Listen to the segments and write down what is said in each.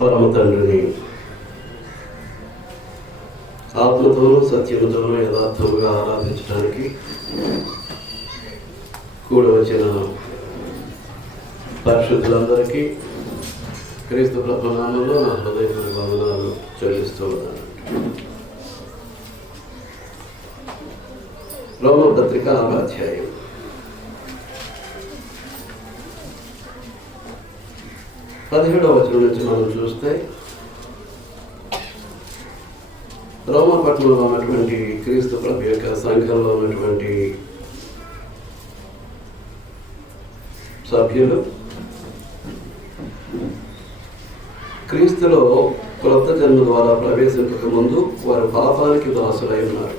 పరమ తండ్రిని ఆత్మతోనూ సత్యముతోనూ యథార్థముగా ఆరాధించడానికి కూడా వచ్చిన పరిశుద్ధులందరికీ క్రీస్తు ప్రభు నామములో నా హృదయపూర్వక వందనాలు చెల్లిస్తూ ఉన్నాను. రోమపత్రిక 6వ అధ్యాయం 17వ వచనం నుంచి మనం చూస్తే, రోమపట్నంలో ఉన్నటువంటి క్రీస్తు ప్రభు యొక్క సంఘంలో ఉన్నటువంటి సభ్యులు క్రీస్తులో క్రొత్త జన్మ ద్వారా ప్రవేశించక ముందు వారు పాపానికి దాసులై ఉన్నారు.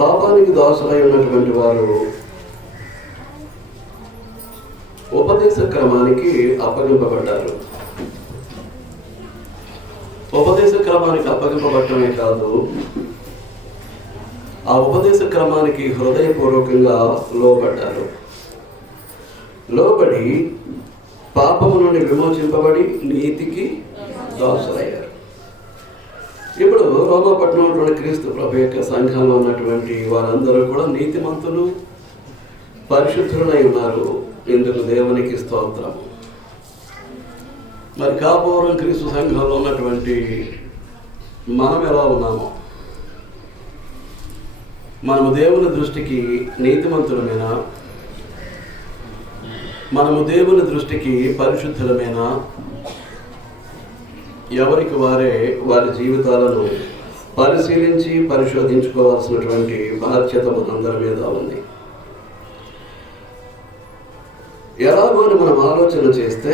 పాపానికి దాసులై ఉన్నటువంటి వారు ఉపదేశ క్రమానికి అప్పగింపబడ్డారు. ఉపదేశ క్రమానికి అప్పగింపబడటమే కాదు, ఆ ఉపదేశ క్రమానికి హృదయపూర్వకంగా లోబడ్డారు. లోబడి పాపము నుండి విమోచింపబడి నీతికి దాసులయ్యారు. ఇప్పుడు రోమపట్నంలో క్రీస్తు ప్రభు యొక్క సంఘంలో ఉన్నటువంటి వారందరూ కూడా నీతిమంతులు, పరిశుద్ధులై ఉన్నారు. ఇందుకు దేవునికి స్తోత్రం. మరి కాపురం క్రీస్తు సంఘంలో ఉన్నటువంటి మనం ఎలా ఉన్నామో, మనము దేవుని దృష్టికి నీతిమంతులమేనా? మనము దేవుని దృష్టికి పరిశుద్ధులమేనా? ఎవరికి వారే వారి జీవితాలను పరిశీలించి పరిశోధించుకోవాల్సినటువంటి బాధ్యత మనందరి మీద ఉంది. ఎలాగో అని మనం ఆలోచన చేస్తే,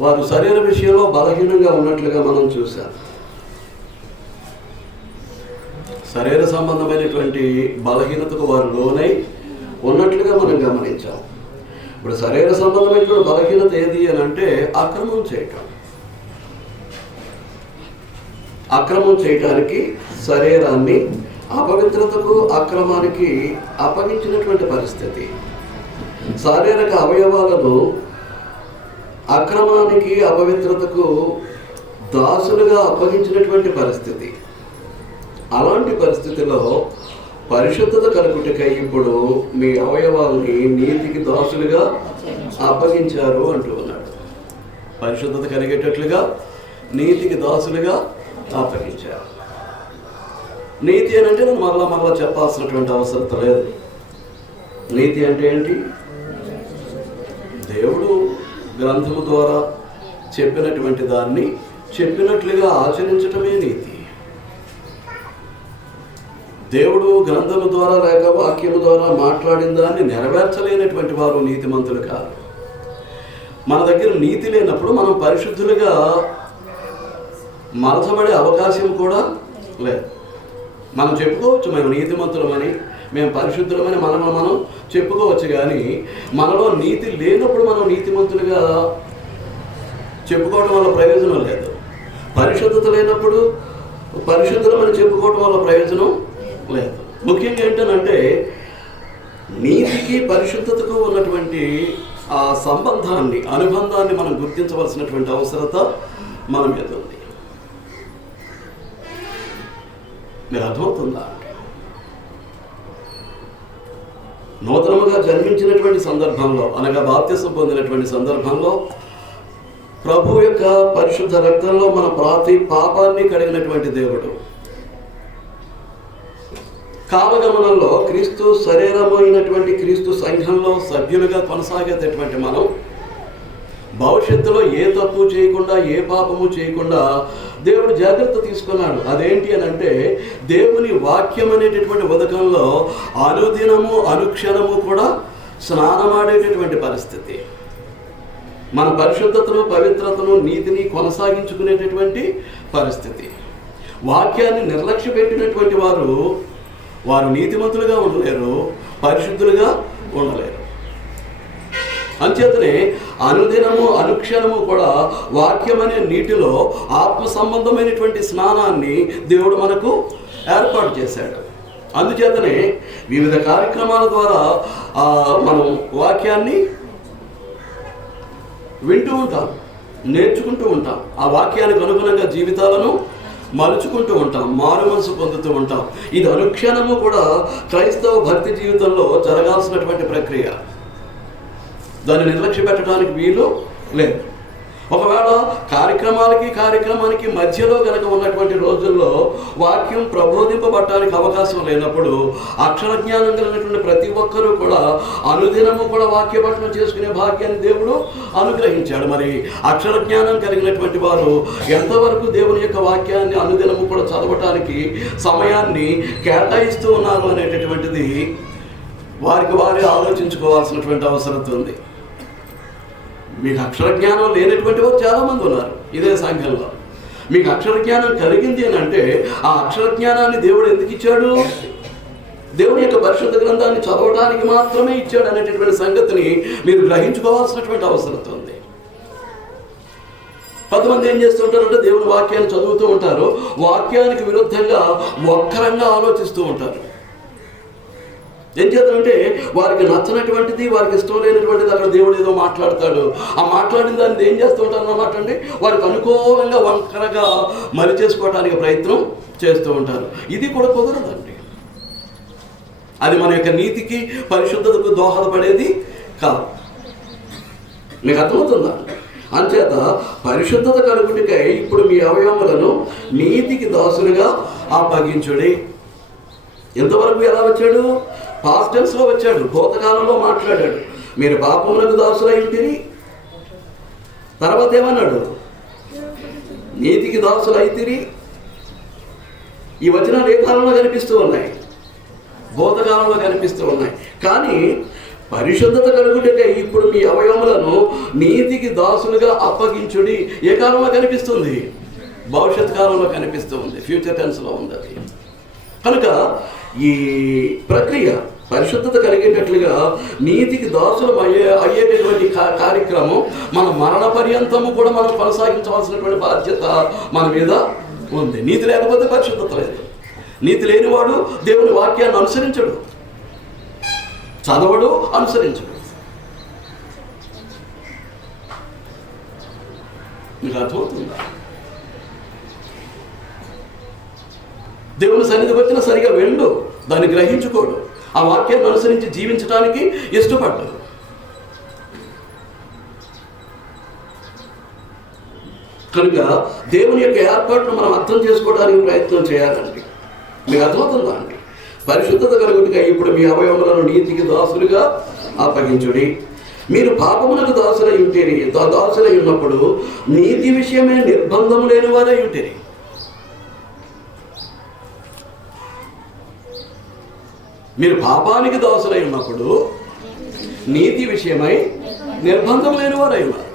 వారు శరీర విషయంలో బలహీనంగా ఉన్నట్లుగా మనం చూసాం. శరీర సంబంధమైనటువంటి బలహీనతకు వారు లోనై ఉన్నట్లుగా మనం గమనించాం. ఇప్పుడు శరీర సంబంధమైనటువంటి బలహీనత ఏది అని అంటే అక్రమం చేయటం. అక్రమం చేయటానికి శరీరాన్ని అపవిత్రతకు, అక్రమానికి అప్పగించినటువంటి పరిస్థితి. శారీరక అవయవాలను అక్రమానికి, అపవిత్రతకు దాసులుగా అప్పగించినటువంటి పరిస్థితి. అలాంటి పరిస్థితిలో పరిశుద్ధత కలుగుటకై ఇప్పుడు మీ అవయవాల్ని నీతికి దాసులుగా అప్పగించారు అంటూ ఉన్నాడు. పరిశుద్ధత కలిగేటట్లుగా నీతికి దాసులుగా అప్పగించారు. నీతి అని అంటే నేను మరలా చెప్పాల్సినటువంటి అవసరం లేదు. నీతి అంటే ఏంటి? దేవుడు గ్రంథము ద్వారా చెప్పినటువంటి దాన్ని చెప్పినట్లుగా ఆచరించటమే నీతి. దేవుడు గ్రంథము ద్వారా లేక వాక్యము ద్వారా మాట్లాడిన దాన్ని నెరవేర్చలేనటువంటి వారు నీతిమంతులు కాదు. మన దగ్గర నీతి లేనప్పుడు మనం పరిశుద్ధులుగా మలచబడే అవకాశం కూడా లేదు. మనం చెప్పుకోవచ్చు మేము నీతిమంతులమని, మేము పరిశుద్ధులమని మనం చెప్పుకోవచ్చు. కానీ మనలో నీతి లేనప్పుడు మనం నీతిమంతులుగా చెప్పుకోవటం వల్ల ప్రయోజనం లేదు. పరిశుద్ధత లేనప్పుడు పరిశుద్ధులమని చెప్పుకోవటం వల్ల ప్రయోజనం లేదు. ముఖ్యంగా ఏంటంటే నీతికి పరిశుద్ధతకు ఉన్నటువంటి ఆ సంబంధాన్ని, అనుబంధాన్ని మనం గుర్తించవలసినటువంటి అవసరత మన మీద ఉంది. మీరు అర్థమవుతుందా? నూతనముగా జన్మించినటువంటి సందర్భంలో, అనగా బాప్తిసం పొందినటువంటి సందర్భంలో ప్రభు యొక్క పరిశుద్ధ రక్తంలో మన ప్రతి పాపాన్ని కడిగినటువంటి దేవుడు. కాలగమనంలో క్రీస్తు శరీరమైనటువంటి క్రీస్తు సంఘంలో సభ్యులుగా కొనసాగేటటువంటి మనం భవిష్యత్తులో ఏ తప్పు చేయకుండా, ఏ పాపము చేయకుండా దేవుడు జాగ్రత్త తీసుకున్నాడు. అదేంటి అని అంటే దేవుని వాక్యం అనేటటువంటి ఉదకంలో అనుదినము, అనుక్షణము కూడా స్నానమాడేటటువంటి పరిస్థితి. మన పరిశుద్ధతను, పవిత్రతను, నీతిని కొనసాగించుకునేటటువంటి పరిస్థితి. వాక్యాన్ని నిర్లక్ష్య పెట్టినటువంటి వారు నీతిమంతులుగా ఉండలేరు, పరిశుద్ధులుగా ఉండలేరు. అంచేతనే అనుదినము, అనుక్షణము కూడా వాక్యం అనే నీటిలో ఆత్మ సంబంధమైనటువంటి స్నానాన్ని దేవుడు మనకు ఏర్పాటు చేశాడు. అందుచేతనే వివిధ కార్యక్రమాల ద్వారా మనం వాక్యాన్ని వింటూ ఉంటాం, నేర్చుకుంటూ ఉంటాం, ఆ వాక్యానికి అనుగుణంగా జీవితాలను మలుచుకుంటూ ఉంటాం, మారు మనసు పొందుతూ ఉంటాం. ఇది అనుక్షణము కూడా క్రైస్తవ భక్తి జీవితంలో జరగాల్సినటువంటి ప్రక్రియ. దాన్ని నిర్లక్ష్య పెట్టడానికి వీలు లేదు. ఒకవేళ కార్యక్రమానికి మధ్యలో కనుక ఉన్నటువంటి రోజుల్లో వాక్యం ప్రబోధింపబడటానికి అవకాశం లేనప్పుడు అక్షర జ్ఞానం కలిగినటువంటి ప్రతి ఒక్కరూ కూడా అనుదినము కూడా వాక్య పఠనం చేసుకునే భాగ్యాన్ని దేవుడు అనుగ్రహించాడు. మరి అక్షర జ్ఞానం కలిగినటువంటి వారు ఎంతవరకు దేవుని యొక్క వాక్యాన్ని అనుదినము కూడా చదవటానికి సమయాన్ని కేటాయిస్తూ ఉన్నారు అనేటటువంటిది వారికి వారే ఆలోచించుకోవాల్సినటువంటి అవసరం ఉంది. మీకు అక్షర జ్ఞానం లేనటువంటి వారు చాలామంది ఉన్నారు ఇదే సంఘంలో. మీకు అక్షర జ్ఞానం కలిగింది అని అంటే ఆ అక్షర జ్ఞానాన్ని దేవుడు ఎందుకు ఇచ్చాడు? దేవుని యొక్క పరిశుద్ధ గ్రంథాన్ని చదవడానికి మాత్రమే ఇచ్చాడు అనేటటువంటి సంగతిని మీరు గ్రహించుకోవాల్సినటువంటి అవసరం ఉంది. కొంతమంది ఏం చేస్తుంటారంటే దేవుని వాక్యాన్ని చదువుతూ ఉంటారు, వాక్యానికి విరుద్ధంగా వక్రంగా ఆలోచిస్తూ ఉంటారు. ఏం చేద్దామంటే వారికి నచ్చనటువంటిది, వారికి ఇష్టం లేనటువంటిది అక్కడ దేవుడు ఏదో మాట్లాడతాడు. ఆ మాట్లాడిన దాన్ని ఏం చేస్తూ ఉంటారు అన్నమాట అండి, వారికి అనుకూలంగా వంకరగా మరి చేసుకోవడానికి ప్రయత్నం చేస్తూ ఉంటారు. ఇది కూడా కుదరదండి. అది మన యొక్క నీతికి పరిశుద్ధతకు దోహదపడేది కాదు. మీకు అర్థమవుతుందా? అంచేత పరిశుద్ధత కలుగుటికై ఇప్పుడు మీ అవయవములను నీతికి దాసులుగా అప్పగించుడి. ఎంతవరకు ఎలా వచ్చాడు? పాస్ట్ టెన్స్లో వచ్చాడు, భూతకాలంలో మాట్లాడాడు. మీరు పాపములకు దాసులై ఉంటిరి. తర్వాత ఏమన్నాడు? నీతికి దాసులైతిరి. ఈ వచనాలు ఏ కాలంలో కనిపిస్తూ ఉన్నాయి? భూతకాలంలో కనిపిస్తూ ఉన్నాయి. కానీ పరిశుద్ధత కలుగుటకై ఇప్పుడు మీ అవయవములను నీతికి దాసులుగా అప్పగించుడి ఏ కాలంలో కనిపిస్తుంది? భవిష్యత్ కాలంలో కనిపిస్తుంది, ఫ్యూచర్ టెన్స్లో ఉంది అది. కనుక ఈ ప్రక్రియ పరిశుద్ధత కలిగేటట్లుగా నీతికి దాసులం అయ్యేటటువంటి కార్యక్రమం మన మరణ పర్యంతము కూడా మనం కొనసాగించవలసినటువంటి బాధ్యత మన మీద ఉంది. నీతి లేకపోతే పరిశుద్ధత లేదు. నీతి లేనివాడు దేవుని వాక్యాన్ని అనుసరించడు, చదవడు, అనుసరించడు. మీకు అర్థమవుతుందా? దేవుని సన్నిధికి వచ్చినా సరిగా వెళ్ళు, దాన్ని గ్రహించుకోడు, ఆ వాక్యాన్ని అనుసరించి జీవించడానికి ఇష్టపడ్డాడు. కనుక దేవుని యొక్క ఏర్పాటును మనం అర్థం చేసుకోవడానికి ప్రయత్నం చేయాలండి. మీకు అర్థమవుతుందా అండి? పరిశుద్ధత కలుగునిగా ఇప్పుడు మీ అవయవములను నీతికి దాసులుగా అప్పగించుడి. మీరు పాపములకు దాసులై ఉంటేరి, దాసులై ఉన్నప్పుడు నీతి విషయమే నిర్బంధము లేని వారై ఉంటేరి. మీరు పాపానికి దాసులై ఉన్నప్పుడు నీతి విషయమై నిర్బంధం లేని వారై ఉన్నారు.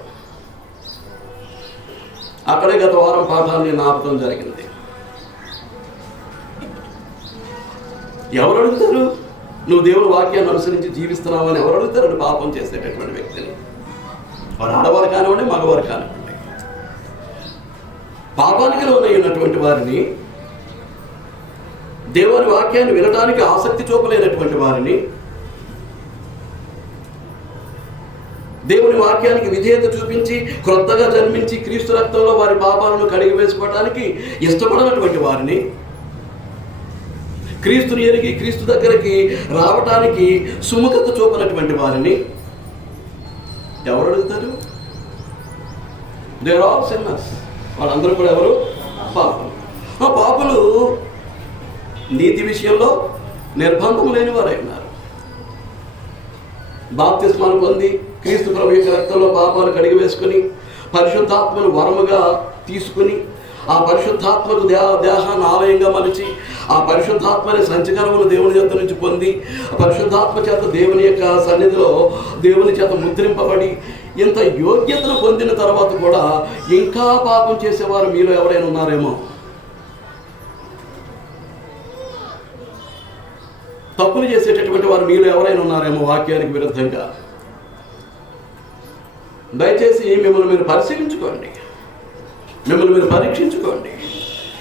అక్కడే గత వారం పాఠాన్ని నాపడం జరిగింది. ఎవరు అడుగుతారు? నువ్వు దేవుని వాక్యాన్ని అనుసరించి జీవిస్తున్నావు అని ఎవరు అడుగుతారు? పాపం చేసేటటువంటి వ్యక్తిని. వారు ఆడవారు కానివ్వండి, మగవారు కానివ్వండి. పాపానికి లోనైనటువంటి వారిని, దేవుని వాక్యాన్ని వినడానికి ఆసక్తి చూపలేనటువంటి వారిని, దేవుని వాక్యానికి విధేయత చూపించి క్రొత్తగా జన్మించి క్రీస్తు రక్తంలో వారి పాపాలను కడిగి వేసుకోవడానికి ఇష్టపడినటువంటి వారిని, క్రీస్తుని ఎరిగి క్రీస్తు దగ్గరికి రావటానికి సుముఖత చూపనటువంటి వారిని ఎవరు అడుగుతారు? They are all sinners. వాళ్ళందరూ కూడా ఎవరు? పాపులు. ఆ పాపులు నీతి విషయంలో నిర్బంధం లేని వారై ఉన్నారు. బాప్తిస్మాను పొంది క్రీస్తు ప్రభు యొక్క రక్తంలో పాపాలు కడిగి వేసుకుని పరిశుద్ధాత్మను వరముగా తీసుకుని ఆ పరిశుద్ధాత్మకు దేహాన్ని ఆలయంగా మలిచి ఆ పరిశుద్ధాత్మని సంచకరమును దేవుని చేత నుంచి పొంది ఆ పరిశుద్ధాత్మ చేత దేవుని యొక్క సన్నిధిలో దేవుని చేత ముద్రింపబడి ఇంత యోగ్యతను పొందిన తర్వాత కూడా ఇంకా పాపం చేసేవారు మీలో ఎవరైనా ఉన్నారేమో. తప్పులు చేసేటటువంటి వారు మీలో ఎవరైనా ఉన్నారేమో వాక్యానికి విరుద్ధంగా. దయచేసి మిమ్మల్ని మీరు పరిశీలించుకోండి, మిమ్మల్ని మీరు పరీక్షించుకోండి,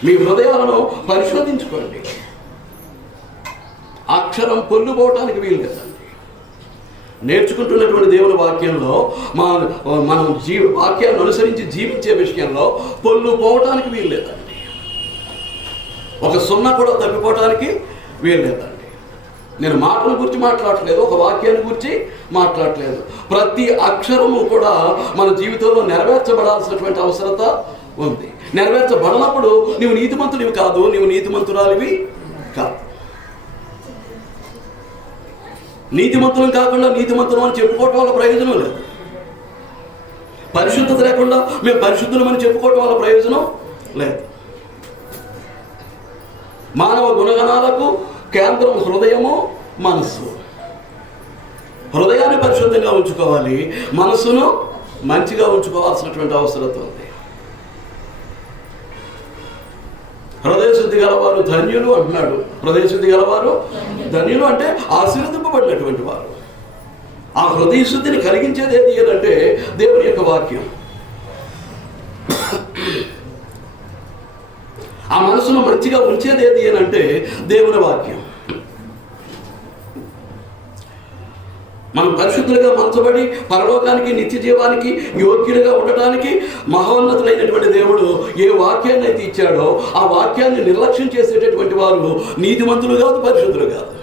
మీ హృదయాలను పరిశోధించుకోండి. అక్షరం పొల్లుపోవటానికి వీలు లేదండి. నేర్చుకుంటున్నటువంటి దేవుని వాక్యంలో మనం వాక్యాన్ని అనుసరించి జీవించే విషయంలో పొల్లు పోవటానికి వీలు లేదండి. ఒక సున్నా కూడా తప్పిపోవటానికి వీలు లేదండి. నేను మాటల గురించి మాట్లాడట్లేదు, ఒక వాక్యాన్ని గురించి మాట్లాడట్లేదు. ప్రతి అక్షరము కూడా మన జీవితంలో నెరవేర్చబడాల్సినటువంటి అవసరత ఉంది. నెరవేర్చబడినప్పుడు నీవు నీతిమంతుడివి కాదు, నీవు నీతిమంతురాలివి కాదు. నీతిమంతులం కాకుండా నీతిమంతులం అని చెప్పుకోవటం వల్ల ప్రయోజనం లేదు. పరిశుద్ధత లేకుండా మేము పరిశుద్ధులమని చెప్పుకోవటం వల్ల ప్రయోజనం లేదు. మానవ గుణగణాలకు కేంద్రం హృదయము, మనస్సు. హృదయాన్ని పరిశుద్ధంగా ఉంచుకోవాలి, మనస్సును మంచిగా ఉంచుకోవాల్సినటువంటి అవసరం ఉంది. హృదయ శుద్ధి గలవారు ధన్యులు అంటున్నాడు. హృదయ శుద్ధి గలవారు ధన్యులు అంటే ఆశీర్వదింపబడినటువంటి వారు. ఆ హృదయ శుద్ధిని కలిగించేది ఏది అంటే దేవుని యొక్క వాక్యం. ఆ మనసును మంచిగా ఉంచేది ఏది అంటే దేవుని వాక్యం. మనం పరిశుద్ధులుగా మంచబడి పరలోకానికి, నిత్య జీవానికి యోగ్యులుగా ఉండటానికి మహోన్నతులైనటువంటి దేవుడు ఏ వాక్యాన్ని అయితే ఇచ్చాడో ఆ వాక్యాన్ని నిర్లక్ష్యం చేసేటటువంటి వారు నీతిమంతులు కాదు, పరిశుద్ధులు కాదు.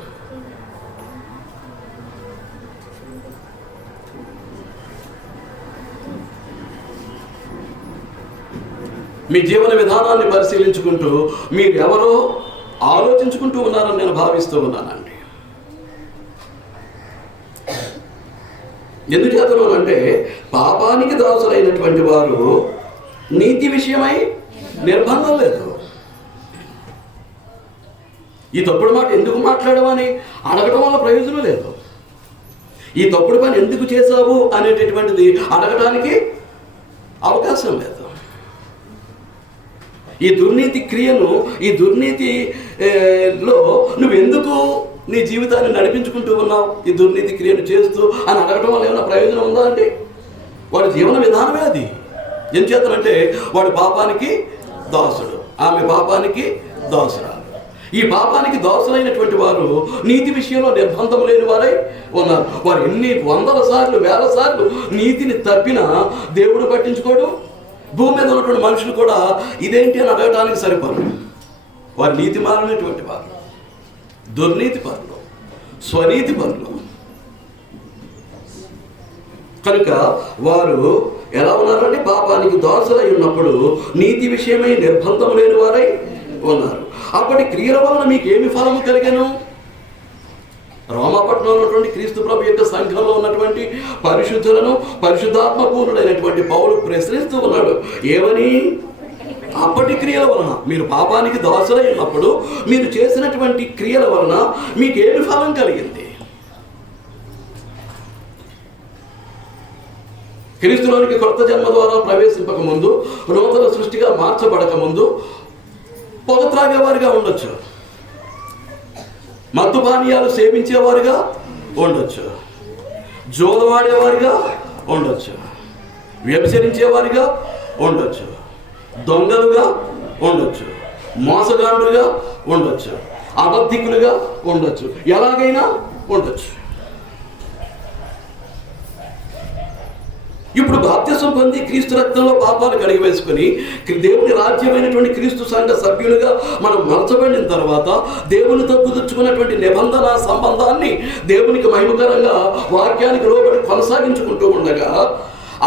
మీ జీవన విధానాన్ని పరిశీలించుకుంటూ మీరు ఎవరో ఆలోచించుకుంటూ ఉన్నారని నేను భావిస్తూ ఉన్నానండి. ఎందుచేతను అంటే పాపానికి దాసులైనటువంటి వారు నీతి విషయమై నిర్బంధం లేదు. ఈ తప్పుడు మాట ఎందుకు మాట్లాడమని అడగటం వల్ల ప్రయోజనం లేదు. ఈ తప్పుడు పని ఎందుకు చేశావు అనేటటువంటిది అడగటానికి అవకాశం లేదు. ఈ దుర్నీతి క్రియను, ఈ దుర్నీతిలో నువ్వెందుకు నీ జీవితాన్ని నడిపించుకుంటూ ఉన్నావు, ఈ దుర్నీతి క్రియను చేస్తూ అని అడగటం వల్ల ఏమైనా ప్రయోజనం ఉందా అండి? వాడి జీవన విధానమే అది. ఏం చేతనంటే వాడు పాపానికి దాసుడు, ఆమె పాపానికి దాసురాలు. ఈ పాపానికి దాసులైనటువంటి వారు నీతి విషయంలో నిర్బంధం లేని వారై ఉన్నారు. వారు ఎన్ని వందల సార్లు, వేల సార్లు నీతిని తప్పినా దేవుడు పట్టించుకోడు. భూమి మీద ఉన్నటువంటి మనుషులు కూడా ఇదేంటి అని అడగడానికి సరిపడు. వారు నీతి మారినటువంటి వారు, దుర్నీతి పరులు, స్వనీతి పరులు. కనుక వారు ఎలా ఉన్నారంటే పాపానికి దాసులై ఉన్నప్పుడు నీతి విషయమై నిర్బంధం లేని వారై ఉన్నారు. అప్పటి క్రియల వలన మీకు ఏమి ఫలము కలిగాను? రోమాపట్నంలో ఉన్నటువంటి క్రీస్తు ప్రభు యొక్క సంఘంలో ఉన్నటువంటి పరిశుద్ధులను పరిశుద్ధాత్మ పూర్ణుడైనటువంటి పౌలు ప్రశ్నిస్తూ ఉన్నాడు. ఏమని? అప్పటి క్రియల వలన, మీరు పాపానికి దాసులై ఉన్నప్పుడు మీరు చేసినటువంటి క్రియల వలన మీకు ఏమి ఫలం కలిగింది? క్రీస్తులోనికి కొత్త జన్మ ద్వారా ప్రవేశింపక ముందు, నూతన సృష్టిగా మార్చబడక ముందు పొగ త్రాగేవారిగా ఉండొచ్చు, మత్తు పానీయాలు సేవించేవారుగా ఉండొచ్చు, జోదవాడేవారిగా ఉండొచ్చు, వ్యభిచరించేవారిగా ఉండొచ్చు, దొంగలుగా ఉండొచ్చు, మోసగాండ్రులుగా ఉండొచ్చు, అబద్ధికులుగా ఉండొచ్చు, ఎలాగైనా ఉండొచ్చు. ఇప్పుడు బాప్తిసం పొంది క్రీస్తు రక్తంలో పాపాలు కడిగి వేసుకొని దేవుని రాజ్యమైనటువంటి క్రీస్తు సంఘ సభ్యులుగా మనం మలచబడిన తర్వాత దేవునితో కుదుర్చుకున్నటువంటి నిబంధన సంబంధాన్ని దేవునికి మహిమకరంగా వాక్యానికి లోబడి కొనసాగించుకుంటూ ఉండగా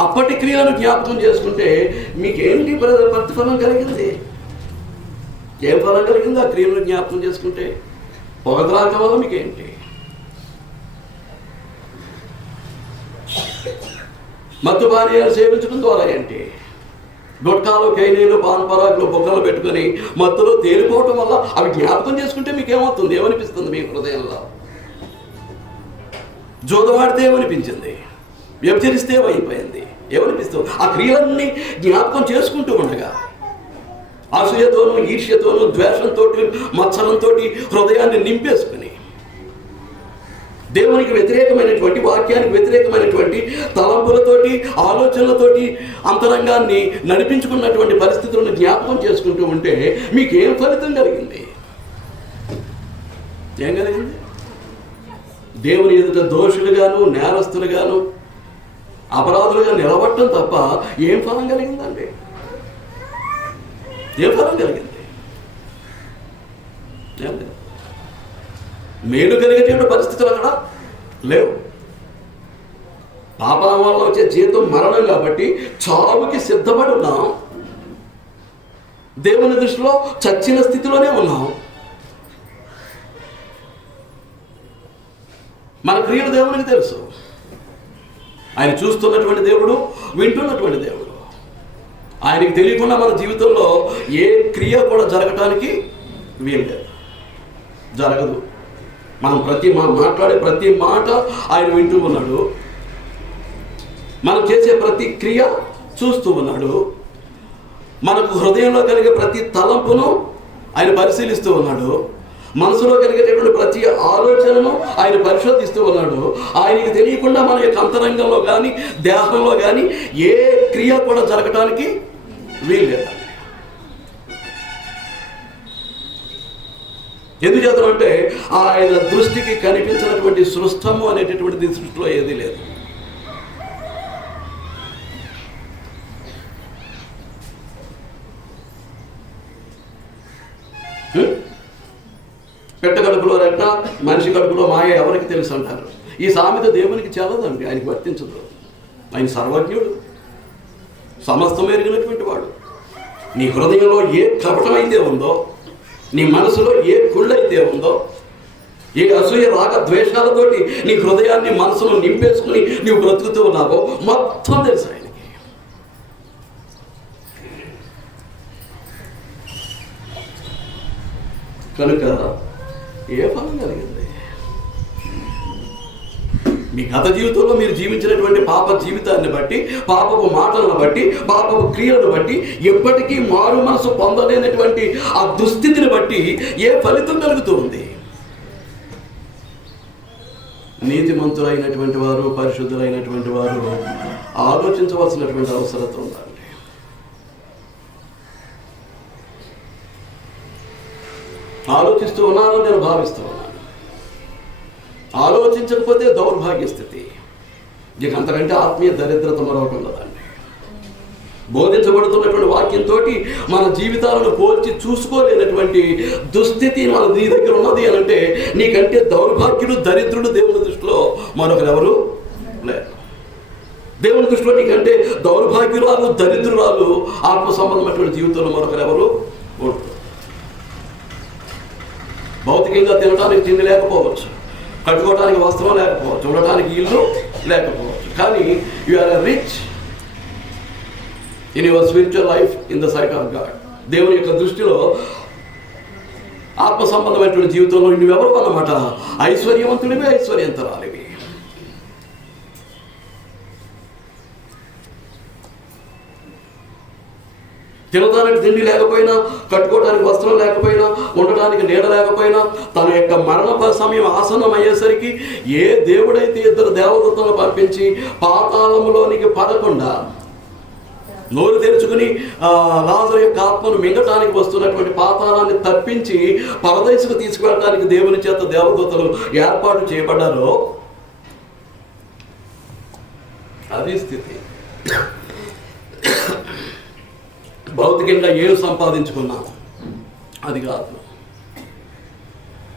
అప్పటి క్రియలను జ్ఞాపకం చేసుకుంటే మీకేంటి ప్రతిఫలం కలిగింది? ఏం ఫలం కలిగింది ఆ క్రియలను జ్ఞాపకం చేసుకుంటే? పొగ త్రాగడం వల్ల మీకేంటి? మత్తు పానీయాలు సేవించడం ద్వారా ఏంటి? గుట్కాలు, కైనీలు, పాన్ పరాకులు బొగ్గలు పెట్టుకుని మత్తులో తేలిపోవటం వల్ల అవి జ్ఞాపకం చేసుకుంటే మీకేమవుతుంది? ఏమనిపిస్తుంది మీ హృదయంలో? జోదవాడితే ఏమనిపించింది? వ్యభిచరిస్తే ఏమైపోయింది? ఏమనిపిస్తుంది? ఆ క్రియలన్నీ జ్ఞాపకం చేసుకుంటూ ఉండగా అసూయతోనూ, ఈర్ష్యతోనూ, ద్వేషంతో, మత్సరంతో హృదయాన్ని నింపేసుకుని దేవునికి వ్యతిరేకమైనటువంటి, వాక్యానికి వ్యతిరేకమైనటువంటి తలంపులతోటి, ఆలోచనలతోటి అంతరంగాన్ని నడిపించుకున్నటువంటి పరిస్థితులను జ్ఞాపకం చేసుకుంటూ ఉంటే మీకేం ఫలితం కలిగింది? ఏం కలిగింది? దేవుని ఎదుట దోషులుగాను నేరస్తులుగాను అపరాధులుగా నిలబడటం తప్ప ఏం ఫలం కలిగిందండి? ఏం ఫలం కలిగింది? మేలు కలిగేటువంటి పరిస్థితులు అక్కడ లేవు. పాపం వల్ల వచ్చే జీతం మరణం కాబట్టి చావుకి సిద్ధపడి ఉన్నాం. దేవుని దృష్టిలో చచ్చిన స్థితిలోనే ఉన్నాం. మన క్రియలు దేవునికి తెలుసు. ఆయన చూస్తున్నటువంటి దేవుడు, వింటున్నటువంటి దేవుడు. ఆయనకి తెలియకుండా మన జీవితంలో ఏ క్రియ కూడా జరగటానికి వీల్లేదు, జరగదు. మనం మాట్లాడే ప్రతి మాట ఆయన వింటూ ఉన్నాడు. మనం చేసే ప్రతి క్రియ చూస్తూ ఉన్నాడు. మనకు హృదయంలో కలిగే ప్రతి తలంపును ఆయన పరిశీలిస్తూ ఉన్నాడు. మనసులో కలిగేటటువంటి ప్రతి ఆలోచనను ఆయన పరిశోధిస్తూ ఉన్నాడు. ఆయనకి తెలియకుండా మన యొక్క అంతరంగంలో కానీ దేహంలో కానీ ఏ క్రియ కూడా జరగటానికి వీల్లేదు. ఎందుచేతనంటే ఆయన దృష్టికి కనిపించినటువంటి సృష్టము అనేటటువంటిది సృష్టిలో ఏదీ లేదు. పెట్ట కడుపులో రెట్ట, మనిషి కడుపులో మాయ ఎవరికి తెలుసు అంటారు. ఈ సామెత దేవునికి చెల్లదండి, ఆయనకి వర్తించదు. ఆయన సర్వజ్ఞుడు, సమస్తం ఎరిగినటువంటి వాడు. నీ హృదయంలో ఏ కపటం అయితే ఉందో, నీ మనసులో ఏ కుళ్ళైతే ఉందో, ఏ అసూయ రాగ ద్వేషాలతోటి నీ హృదయాన్ని మనసును నింపేసుకుని నీవు బ్రతుకుతూ ఉన్నావో మొత్తం తెలుసు ఆయనకి. కనుక ఏ ఫలం కలిగింది? మీ గత జీవితంలో మీరు జీవించినటువంటి పాప జీవితాన్ని బట్టి, పాపపు మాటలను బట్టి, పాపపు క్రియలను బట్టి, ఎప్పటికీ మారు మనసు పొందలేనటువంటి ఆ దుస్థితిని బట్టి ఏ ఫలితం కలుగుతూ ఉంది? నీతిమంతులైనటువంటి వారు, పరిశుద్ధులైనటువంటి వారు ఆలోచించవలసినటువంటి అవసరం ఉందండి. ఆలోచిస్తూ ఉన్నారని నేను భావిస్తూ ఉన్నాను. ఆలోచించకపోతే దౌర్భాగ్య స్థితి. ఇక అంతకంటే ఆత్మీయ దరిద్రత మరొకటి ఉండదండి. బోధించబడుతున్నటువంటి వాక్యంతో మన జీవితాలను పోల్చి చూసుకోలేనటువంటి దుస్థితి నీ దగ్గర ఉన్నది అని అంటే నీకంటే దౌర్భాగ్యుడు, దరిద్రుడు దేవుని దృష్టిలో మరొకరెవరు లేరు. దేవుని దృష్టిలో నీకంటే దౌర్భాగ్యురాలు, దరిద్రురాలు, ఆత్మ సంబంధమైనటువంటి జీవితంలో మరొకరెవరు ఉండరు. భౌతికంగా తినడానికి తిండి లేకపోవచ్చు, కట్టుకోవడానికి వస్త్రం లేకపోవచ్చు, ఉండటానికి ఇల్లు లేకపోవచ్చు, కానీ you are rich in your spiritual life in the sight of God. దేవుని యొక్క దృష్టిలో ఆత్మ సంబంధమైనటువంటి జీవితంలో నువ్వెవరు అన్నమాట? ఐశ్వర్యవంతుడివి, ఐశ్వర్యంతరాలివి. తినడానికి తిండి లేకపోయినా, కట్టుకోవడానికి వస్త్రం లేకపోయినా, ఉండడానికి నీడ లేకపోయినా, తన యొక్క మరణ సమయం ఆసన్నం అయ్యేసరికి ఏ దేవుడైతే ఇద్దరు దేవదూతలను పంపించి పాతాళంలోనికి పడకుండా నోరు తెరుచుకుని లాజరు యొక్క ఆత్మను మింగటానికి వస్తున్నటువంటి పాతాళాన్ని తప్పించి పరదేశకు తీసుకువెళ్ళడానికి దేవుని చేత దేవదూతలు ఏర్పాటు చేయబడ్డారో అది స్థితి. భౌతికంగా ఏం సంపాదించుకున్నాం అది కాదు.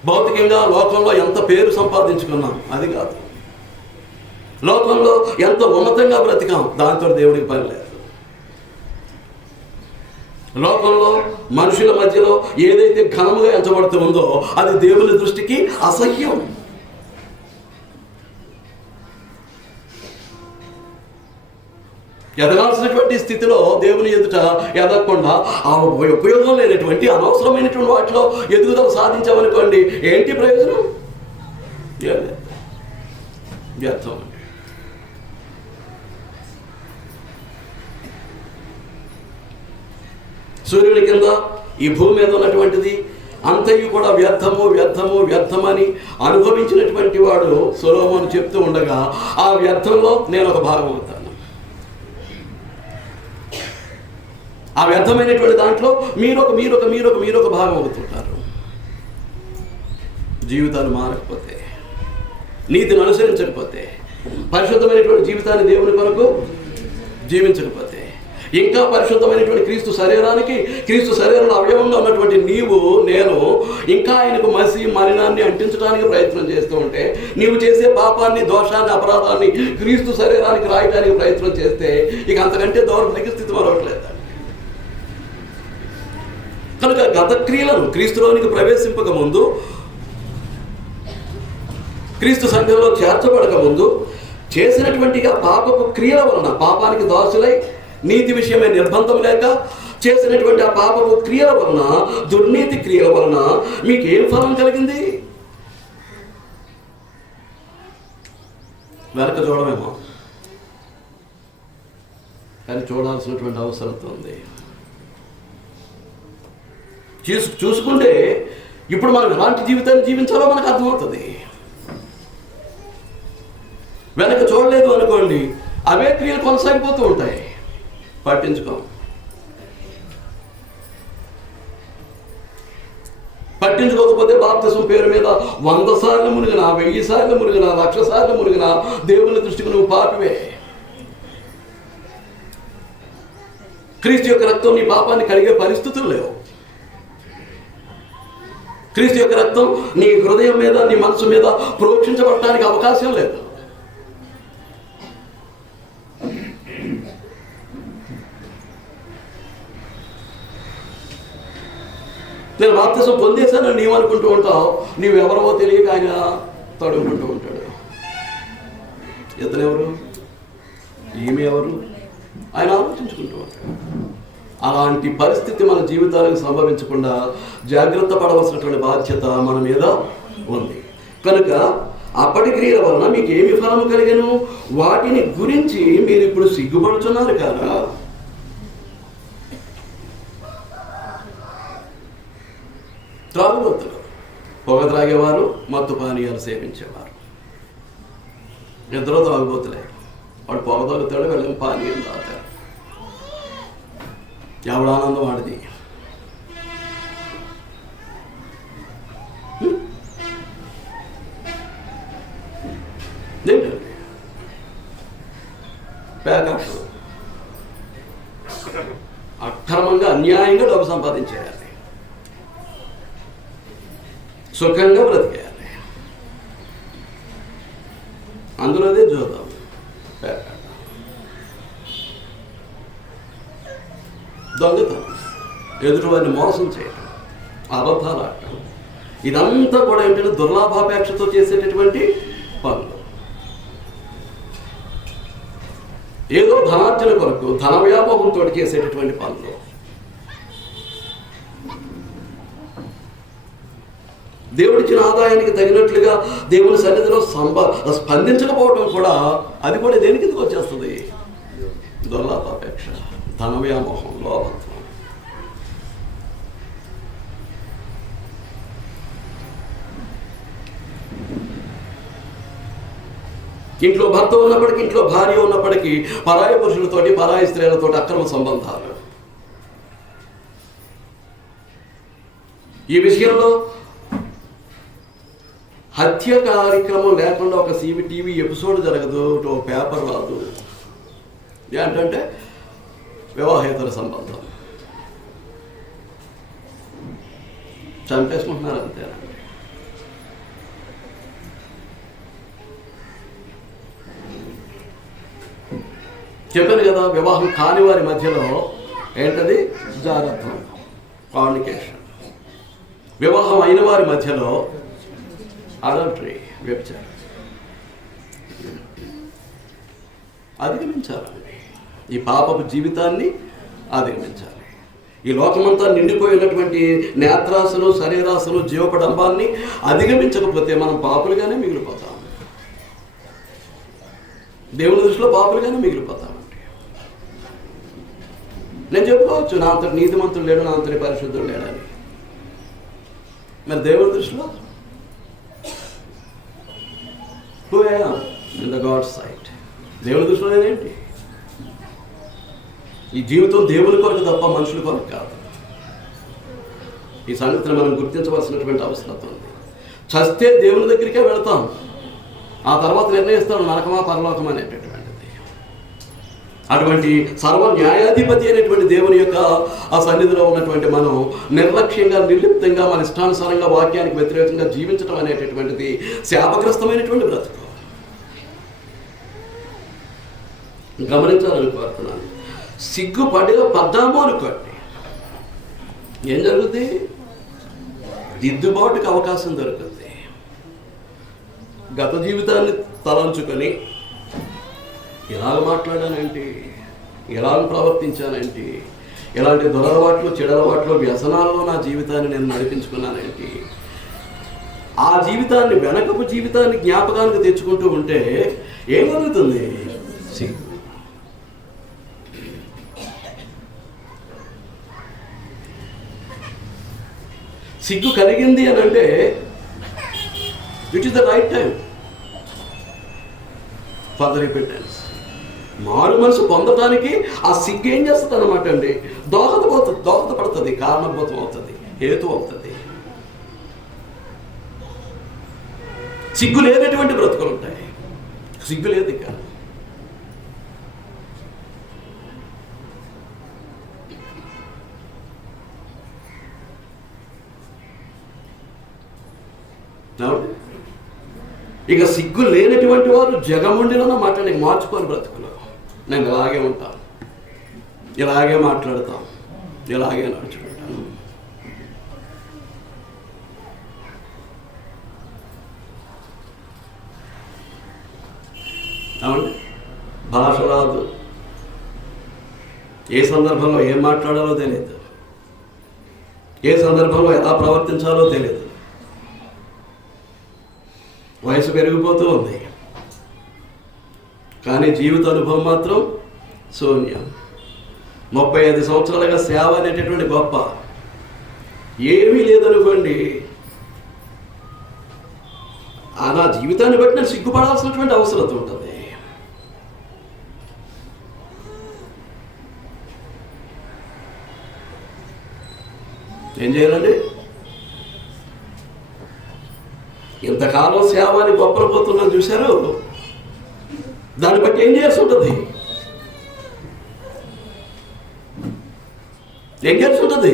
భౌతికంగా లోకంలో ఎంత పేరు సంపాదించుకున్నాం అది కాదు. లోకంలో ఎంత ఉన్నతంగా బ్రతికాం దాంతో దేవుడికి పని లేదు. లోకంలో మనుషుల మధ్యలో ఏదైతే ఘనముగా ఎంచబడుతూ ఉందో అది దేవుని దృష్టికి అసహ్యం. ఎదగాల్సినటువంటి స్థితిలో దేవుని ఎదుట ఎదగకుండా ఆ ఉపయోగం లేనటువంటి అనవసరమైనటువంటి వాటిలో ఎదుగుదల సాధించామనుకోండి, ఏంటి ప్రయోజనం? వ్యర్థం. సూర్యుని కింద ఈ భూమి మీద ఉన్నటువంటిది అంతయు కూడా వ్యర్థము వ్యర్థము వ్యర్థమని అనుభవించినటువంటి వాడు సొలొమోను చెప్తూ ఉండగా ఆ వ్యర్థంలో నేను ఒక భాగం అవుతాను. ఆ వ్యర్థమైనటువంటి దాంట్లో మీరొక భాగం అవుతుంటారు. జీవితాలు మారకపోతే నీతిని అనుసరించకపోతే, పరిశుద్ధమైనటువంటి జీవితాన్ని దేవుని కొరకు జీవించకపోతే, ఇంకా పరిశుద్ధమైనటువంటి క్రీస్తు శరీరంలో అవయవంగా ఉన్నటువంటి నీవు నేను ఇంకా ఆయనకు మలినాన్ని అంటించడానికి ప్రయత్నం చేస్తూ ఉంటే, నీవు చేసే పాపాన్ని, దోషాన్ని, అపరాధాన్ని క్రీస్తు శరీరానికి రాయడానికి ప్రయత్నం చేస్తే ఇక అంతకంటే దౌర్భాగ్య స్థితి మరొకట్లేదు. కనుక గత క్రియలను క్రీస్తులోనికి ప్రవేశింపక ముందు, క్రీస్తు సంఘంలో చేర్చబడక ముందు చేసినటువంటి ఆ పాపపు క్రియల వలన, పాపానికి దాసులై నీతి విషయమే నిర్బంధం లేక చేసినటువంటి ఆ పాపపు క్రియల వలన, దుర్నీతి క్రియల వలన మీకు ఏం ఫలం కలిగింది? వెనక చూడమేమో, కానీ చూడాల్సినటువంటి అవసరం ఉంది. చూసుకుంటే ఇప్పుడు మనం ఎలాంటి జీవితాన్ని జీవించాలో మనకు అర్థమవుతుంది. వెనక చూడలేదు అనుకోండి, అవే క్రియలు కొనసాగిపోతూ ఉంటాయి. పట్టించుకోకపోతే బాప్తిసం పేరు మీద 100 సార్లు మునిగినా, 1000 సార్లు మునిగినా, 1,00,000 సార్లు మునిగినా దేవుని దృష్టికి నువ్వు పాపివే. క్రీస్తు యొక్క రక్తం నీ పాపాన్ని కడిగే పరిస్థితులు లేవు. క్రీస్తు యొక్క రక్తం నీ హృదయం మీద, నీ మనసు మీద ప్రోక్షించబడటానికి అవకాశం లేదు. నేను బాప్తిసం పొందేశానని నీవు అనుకుంటూ ఉంటావు, నీవెవరో తెలియక ఆయన తడుముకుంటూ ఉంటాడు. ఇతనెవరు, ఈమె ఎవరు, ఆయన ఆలోచించుకుంటూ ఉంటాడు. అలాంటి పరిస్థితి మన జీవితాలకు సంభవించకుండా జాగ్రత్త పడవలసినటువంటి బాధ్యత మన మీద ఉంది. కనుక అప్పటి క్రియల వలన మీకు ఏమి ఫలము కలిగను, వాటిని గురించి మీరు ఇప్పుడు సిగ్గుపడుతున్నారు కదా. త్రాగుబోతులు, పొగ త్రాగేవారు, మత్తు పానీయాలు సేవించేవారు, ఇద్దరు త్రాగుబోతులే. వాడు పొగ తాగుతాడు, వెళ్ళి పానీయం తాగుతాడు. ఎవడ ఆనందం వాడిది. అక్రమంగా, అన్యాయంగా డబ్బు సంపాదించేయాలి, సుఖంగా బ్రతికేయాలి, అందులోనే చూద్దాం. దొంగతనం, ఎదుటివారిని మోసం చేయటం, అబద్ధాలు ఆడటం, ఇదంతా కూడా ఏంటంటే దుర్లాభాపేక్షతో చేసేటటువంటి పనులు. ఏదో ధనార్జన కొరకు, ధన వ్యామోహంతో చేసేటటువంటి పనులు. దేవుడిచ్చిన ఆదాయానికి తగినట్లుగా దేవుని సన్నిధిలో స్పందించకపోవడం కూడా, అది కూడా దేనికి ఎందుకు వచ్చేస్తుంది? దుర్లాభాపేక్ష, ధన వ్యామోహం, లోభత్వం. ఇంట్లో భర్త ఉన్నప్పటికీ, ఇంట్లో భార్య ఉన్నప్పటికీ పరాయి పురుషులతోటి, పరాయి స్త్రీలతోటి అక్రమ సంబంధాలు. ఈ విషయంలో హత్య కార్యక్రమం లేకుండా ఒక టీవీ ఎపిసోడ్ జరగదు, ఒక పేపర్ రాదు. ఏంటంటే వివాహేతర సంబంధం, చంపేసుకుంటున్నారు అంతేనా? చెప్పాను కదా, వివాహం కాని వారి మధ్యలో ఏంటది? జాగ్రత్తం, కామ్యూనికేషన్. వివాహం అయిన వారి మధ్యలో అడల్టరీ, వ్యభిచారం. అధిగమించాలండి, ఈ పాపపు జీవితాన్ని అధిగమించాలి. ఈ లోకమంతా నిండిపోయినటువంటి నేత్రాశలు, శరీరాశలు, జీవపడంబాన్ని అధిగమించకపోతే మనం పాపులుగానే మిగిలిపోతాం. దేవుని దృష్టిలో పాపులుగానే మిగిలిపోతామండి. నేను చెప్పుకోవచ్చు, నా అంతటి నీతిమంతుడు లేడు, నా అంతటి పరిశుద్ధుడు లేడని. మరి దేవుని దృష్టిలో who I am in the God's sight, దేవుని దృష్టిలో నేనేంటి? ఈ జీవితం దేవుని కొరకు తప్ప మనుషుల కొరకు కాదు. ఈ సంగతిని మనం గుర్తించవలసినటువంటి అవసరం ఉంది. చస్తే దేవుని దగ్గరికే వెళతాం, ఆ తర్వాత నిర్ణయిస్తాడు నరకమా పరలోకమా అనేటటువంటిది. అటువంటి సర్వ న్యాయాధిపతి అయినటువంటి దేవుని యొక్క ఆ సన్నిధిలో ఉన్నటువంటి మనం నిర్లక్ష్యంగా, నిర్లిప్తంగా, మన ఇష్టానుసారంగా వాక్యానికి వ్యతిరేకంగా జీవించడం అనేటటువంటిది శాపగ్రస్తమైనటువంటి బ్రతుకు. గమనించాలని కోరుతున్నాను. పడ్డాము అనుకోండి, ఏం జరుగుతుంది? దిద్దుబాటుకి అవకాశం దొరుకుతుంది. గత జీవితాన్ని తలంచుకొని ఎలాగ మాట్లాడానంటే, ఎలాగ ప్రవర్తించానంటే, ఎలాంటి దురలవాట్లు, చెడలవాట్లు, వ్యసనాల్లో నా జీవితాన్ని నేను నడిపించుకున్నానంటే, ఆ జీవితాన్ని, వెనకపు జీవితాన్ని జ్ఞాపకానికి తెచ్చుకుంటూ ఉంటే ఏమవుతుంది? సిగ్గు. సిగ్గు కలిగింది అని అంటే it is the right time for the repentance. మారు మనసు పొందడానికి ఆ సిగ్గు ఏం చేస్తుంది అనమాట అండి, దోహదపడుతుంది, కారణభూతం అవుతుంది, హేతు అవుతుంది. సిగ్గు లేనటువంటి బ్రతుకులు ఉంటాయి. సిగ్గు లేదు ఇక. ఇక సిగ్గు లేనటువంటి వారు జగముండిలో మాట్లాడి మార్చుకొని బ్రతుకులు. నేను ఇలాగే ఉంటాను, ఇలాగే మాట్లాడతాం, ఇలాగే నడుచుకుంటాను. అవునండి, భాష రాదు, ఏ సందర్భంలో ఏం మాట్లాడాలో తెలియదు, ఏ సందర్భంలో ఎలా ప్రవర్తించాలో తెలియదు. వయసు పెరిగిపోతూ ఉంది, కానీ జీవిత అనుభవం మాత్రం శూన్యం. 35 సంవత్సరాలుగా సేవ అనేటటువంటి గొప్ప ఏమీ లేదనుకోండి, నా జీవితాన్ని బట్టి నేను సిగ్గుపడాల్సినటువంటి అవసరం ఉంటుంది. ఏం చేయాలండి? ఇంతకాలం సేవని గొప్పలు పోతున్నాను చూశారు, దాన్ని బట్టి ఏం చేయాల్సి ఉంటుంది? ఏం చేయాల్సి ఉంటుంది?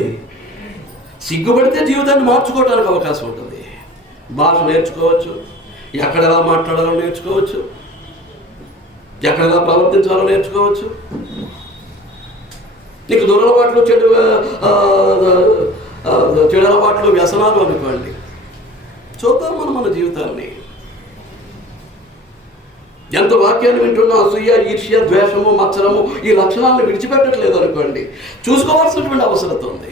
సిగ్గుపడితే జీవితాన్ని మార్చుకోవడానికి అవకాశం ఉంటుంది. భాష నేర్చుకోవచ్చు, ఎక్కడ ఎలా మాట్లాడాలో నేర్చుకోవచ్చు, ఎక్కడ ఎలా ప్రవర్తించాలో నేర్చుకోవచ్చు. నీకు దురలవాట్లు, చెడు అలవాట్లు, వ్యసనాలు అనుకోండి, చూద్దాం మన జీవితాన్ని. ఎంత వాక్యాన్ని వింటున్నా అసూయ, ఈర్ష్య, ద్వేషము, మత్సరము ఈ లక్షణాలను విడిచిపెట్టట్లేదు అనుకోండి, చూసుకోవాల్సినటువంటి అవసరం ఉంది.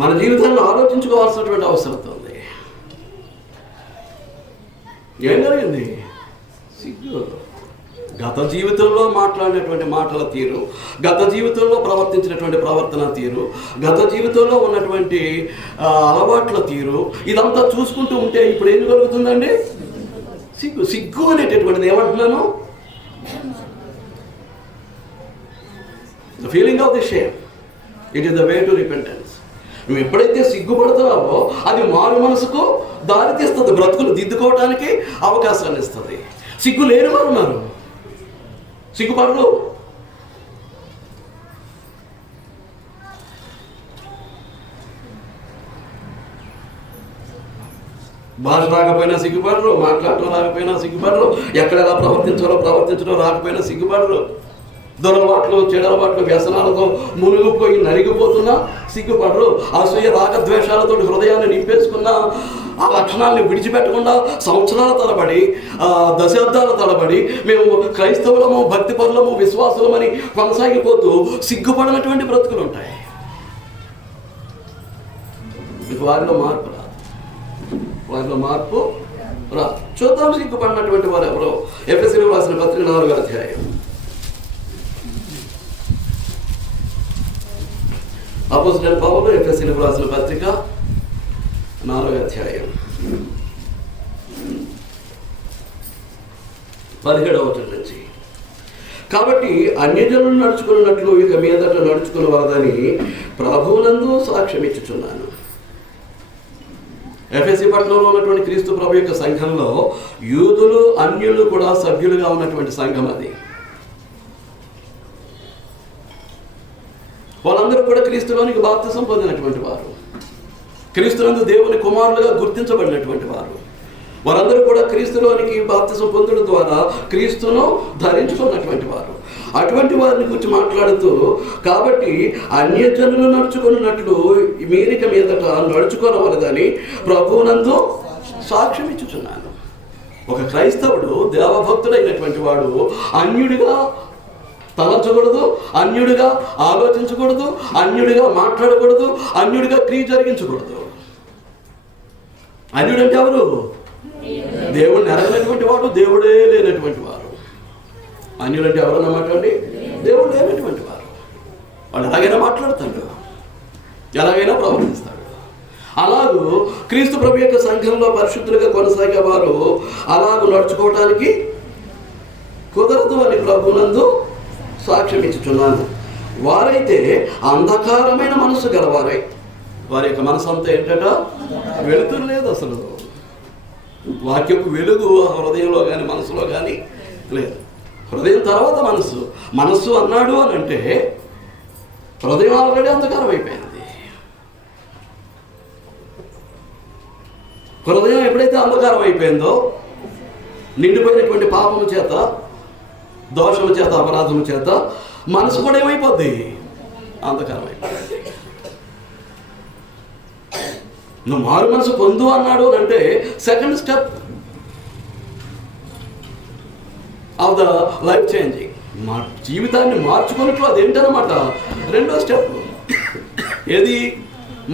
మన జీవితాన్ని ఆలోచించుకోవాల్సినటువంటి అవసరం ఉంది. ఏం జరిగింది? సిగ్గు. గత జీవితంలో మాట్లాడినటువంటి మాటల తీరు, గత జీవితంలో ప్రవర్తించినటువంటి ప్రవర్తన తీరు, గత జీవితంలో ఉన్నటువంటి అలవాట్ల తీరు, ఇదంతా చూసుకుంటూ ఉంటే ఇప్పుడు ఏం జరుగుతుందండి? సిగ్గు. సిగ్గు అనేటటువంటిది ఏమంటున్నాను? The feeling of the shame. It is the way to repentance. నువ్వు ఎప్పుడైతే సిగ్గుపడుతున్నావో అది మారు మనసుకు దారితీస్తుంది, బ్రతుకులు దిద్దుకోవడానికి అవకాశాన్ని ఇస్తుంది. సిగ్గు లేని వారు ఉన్నారు, సిగ్గుపడరు. భాష రాకపోయినా సిగ్గుపడరు, మాట్లాడటం రాకపోయినా సిగ్గుపడరు, ఎక్కడ ఎలా ప్రవర్తించడం రాకపోయినా సిగ్గుపడరు. దురలవాట్లు, చెడలవాట్లు, వ్యసనాలతో మునిగిపోయి నలిగిపోతున్నా సిగ్గుపడరు. అసూయ, రాగద్వేషాలతో హృదయాన్ని నింపేసుకున్న ఆ లక్షణాలను విడిచిపెట్టకుండా సంవత్సరాల తరబడి, దశాబ్దాల తరబడి మేము క్రైస్తవులము, భక్తిపరులము, విశ్వాసులమని కొనసాగిపోతూ సిగ్గుపడినటువంటి బ్రతుకులు ఉంటాయి. వారిలో మార్పు రాదు. చూద్దాం సిగ్గుపడినటువంటి వారు ఎవరో. ఎఫెసీయులకు రాసిన పత్రిక 4వ అధ్యాయం. అపోస్తలుడైన పౌలు ఎఫెసీయులకు రాసిన పత్రిక 4వ అధ్యాయం 17వ వచనం నుంచి. కాబట్టి అన్యజనులు నడుచుకున్నట్లు ఇక మీదట నడుచుకునవలదని ప్రభువునందు సాక్ష్యం ఇచ్చుచున్నాను. ఎఫెసీ పట్టణంలో ఉన్నటువంటి క్రీస్తు ప్రభు యొక్క సంఘంలో యూదులు అన్యులు కూడా సభ్యులుగా ఉన్నటువంటి సంఘం అది. వాళ్ళందరూ కూడా క్రీస్తులోనికి బాప్తిసం పొందినటువంటి వారు, క్రీస్తునందు దేవుని కుమారులుగా గుర్తించబడినటువంటి వారు. వారందరూ కూడా క్రీస్తులోనికి బాప్తిసం పొందడం ద్వారా క్రీస్తును ధరించుకున్నటువంటి వారు. అటువంటి వారిని గురించి మాట్లాడుతూ, కాబట్టి అన్యజనులు నడుచుకున్నట్లు మీరిక మీదట నడుచుకోనవలదని ప్రభువునందు సాక్ష్యం ఇచ్చుచున్నాను. ఒక క్రైస్తవుడు దేవభక్తుడైనటువంటి వాడు అన్యుడిగా తలంచకూడదు, అన్యుడిగా ఆలోచించకూడదు, అన్యుడిగా మాట్లాడకూడదు, అన్యుడిగా క్రియ జరిగించకూడదు. అన్యుడంటే ఎవరు? దేవుడిని ఎరగనటువంటి వాడు, దేవుడే లేనటువంటి వారు. అన్యులంటే ఎవరన్నమాట అండి? దేవుడు లేనటువంటి వారు. వాడు ఎలాగైనా మాట్లాడతాడు, ఎలాగైనా ప్రవర్తిస్తాడు. అలాగూ క్రీస్తు ప్రభు యొక్క సంఘంలో పరిశుద్ధులుగా కొనసాగే వారు అలాగూ నడుచుకోవడానికి కుదరదు అని ప్రభువునందు సాక్ష్యం ఇచ్చుచున్నాను. వారైతే అంధకారమైన మనసు గలవారై, వారి యొక్క మనసు అంతా ఏంటట? వెలుతురు లేదు అసలు. వాక్యపు వెలుగు హృదయంలో కానీ మనసులో కానీ లేదు. హృదయం తర్వాత మనసు. మనస్సు అన్నాడు అని అంటే హృదయం ఆల్రెడీ అంధకారం అయిపోయింది. హృదయం ఎప్పుడైతే అంధకారం అయిపోయిందో, నిండిపోయినటువంటి పాపము చేత, దోషము చేత, అపరాధము చేత మనసు కూడా ఏమైపోద్ది? అంధకారం అయిపోయింది. నువ్వు మారు మనసు పొందు అన్నాడు అంటే second step of the life changing. మా జీవితాన్ని మార్చుకున్నట్లు అదేంటనమాట రెండో స్టెప్. ఏది?